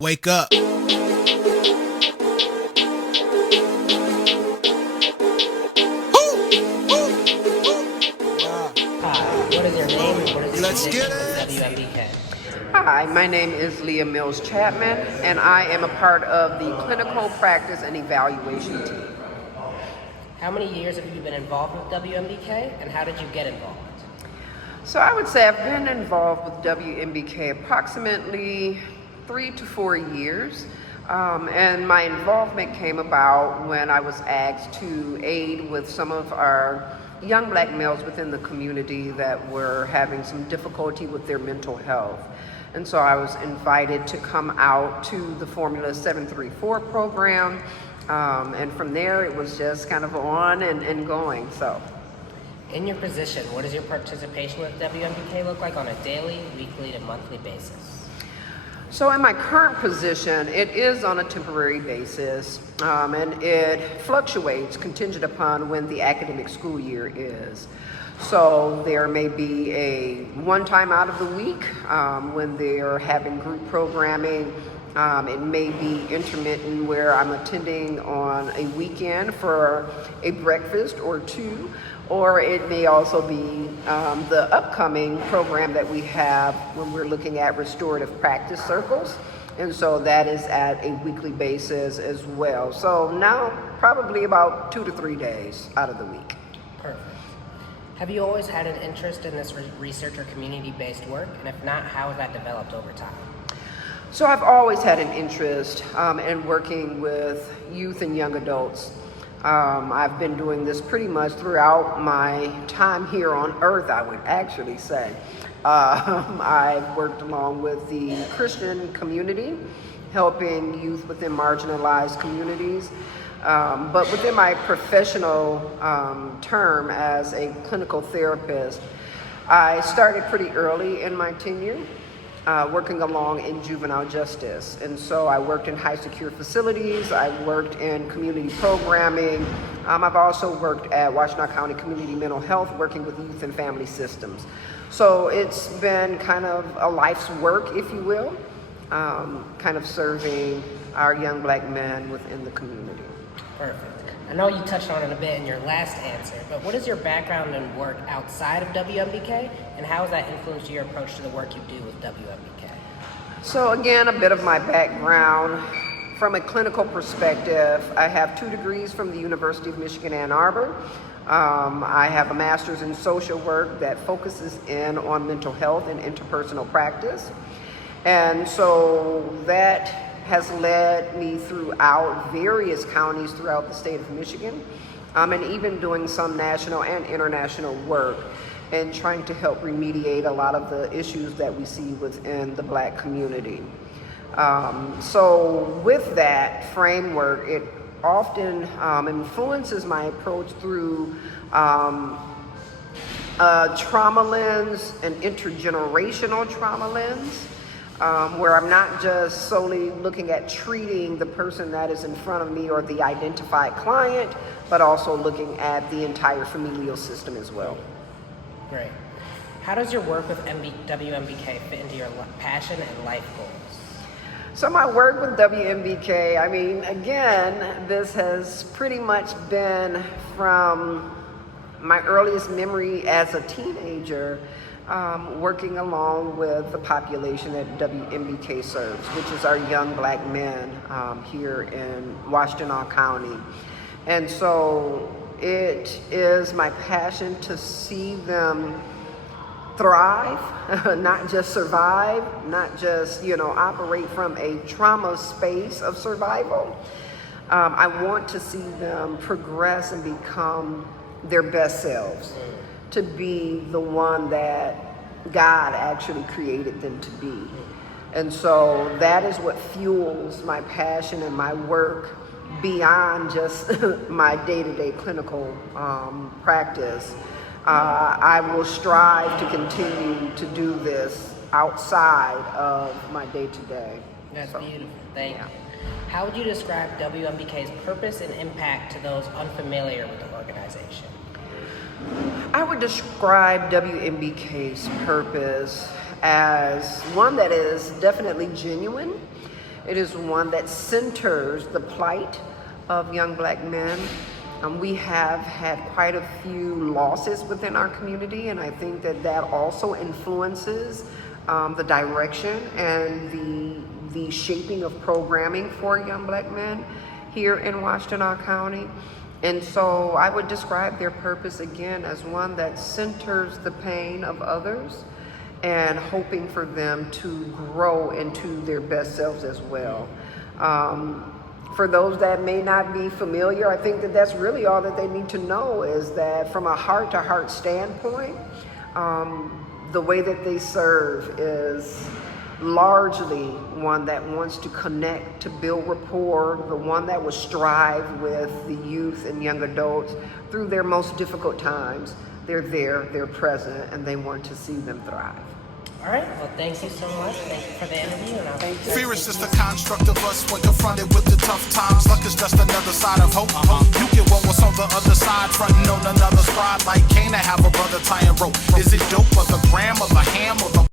Wake up. Hi, what is your name and what is your Let's position get with it. WMBK? Hi, my name is Leah Mills-Chapman, and I am a part of the clinical practice and evaluation team. How many years have you been involved with WMBK and how did you get involved? So I would say I've been involved with WMBK approximately 3 to 4 years. And my involvement came about when I was asked to aid with some of our young black males within the community that were having some difficulty with their mental health. And so I was invited to come out to the Formula 734 program. And from there, it was just kind of on and going. So. In your position, what does your participation with WMBK look like on a daily, weekly, and monthly basis? So in my current position, it is on a temporary basis, and it fluctuates contingent upon when the academic school year is. So there may be a one time out of the week when they're having group programming. It may be intermittent where I'm attending on a weekend for a breakfast or two, or it may also be the upcoming program that we have when we're looking at restorative practice circles. And so that is at a weekly basis as well. So now probably about 2 to 3 days out of the week. Perfect. Have you always had an interest in this research or community-based work? And if not, how has that developed over time? So I've always had an interest in working with youth and young adults. I've been doing this pretty much throughout my time here on earth, I would actually say. I've worked along with the Christian community, helping youth within marginalized communities. But within my professional term as a clinical therapist, I started pretty early in my tenure. Working along in juvenile justice. And so I worked in high secure facilities, I worked in community programming. I've also worked at Washtenaw County Community Mental Health, working with youth and family systems. So it's been kind of a life's work, if you will, kind of serving our young black men within the community. Perfect. I know you touched on it a bit in your last answer, but what is your background and work outside of WMBK, and how has that influenced your approach to the work you do with WMBK? So again, a bit of my background. From a clinical perspective, I have 2 degrees from the University of Michigan, Ann Arbor. I have a master's in social work that focuses in on mental health and interpersonal practice. And so that has led me throughout various counties throughout the state of Michigan, and even doing some national and international work and trying to help remediate a lot of the issues that we see within the black community. So with that framework, it often influences my approach through trauma lens, an intergenerational trauma lens. Where I'm not just solely looking at treating the person that is in front of me or the identified client, but also looking at the entire familial system as well. Great. How does your work with WMBK fit into your passion and life goals? So my work with WMBK, I mean, again, this has pretty much been from my earliest memory as a teenager, working along with the population that WMBK serves, which is our young black men here in Washtenaw County. And so it is my passion to see them thrive, not just survive, not just, operate from a trauma space of survival. I want to see them progress and become their best selves, to be the one that God actually created them to be. And so that is what fuels my passion and my work beyond just my day-to-day clinical practice. I will strive to continue to do this outside of my day-to-day. That's beautiful. Thank you. How would you describe WMBK's purpose and impact to those unfamiliar with the organization? I would describe WMBK's purpose as one that is definitely genuine. It is one that centers the plight of young black men. We have had quite a few losses within our community, and I think that that also influences the direction and the shaping of programming for young black men here in Washtenaw County. And so I would describe their purpose again as one that centers the pain of others and hoping for them to grow into their best selves as well. For those that may not be familiar, I think that that's really all that they need to know, is that from a heart-to-heart standpoint, the way that they serve is largely one that wants to connect, to build rapport, the one that will strive with the youth and young adults through their most difficult times. They're there, they're present, and they want to see them thrive. All right, well, thank you so much. Thank you for the interview. And I'll thank you. Fear is just a construct of us when confronted with the tough times. Luck is just another side of hope. You get one what's on the other side, fronting on another spot. Like Cain to have a brother tying rope. Is it dope or the gram or the ham or the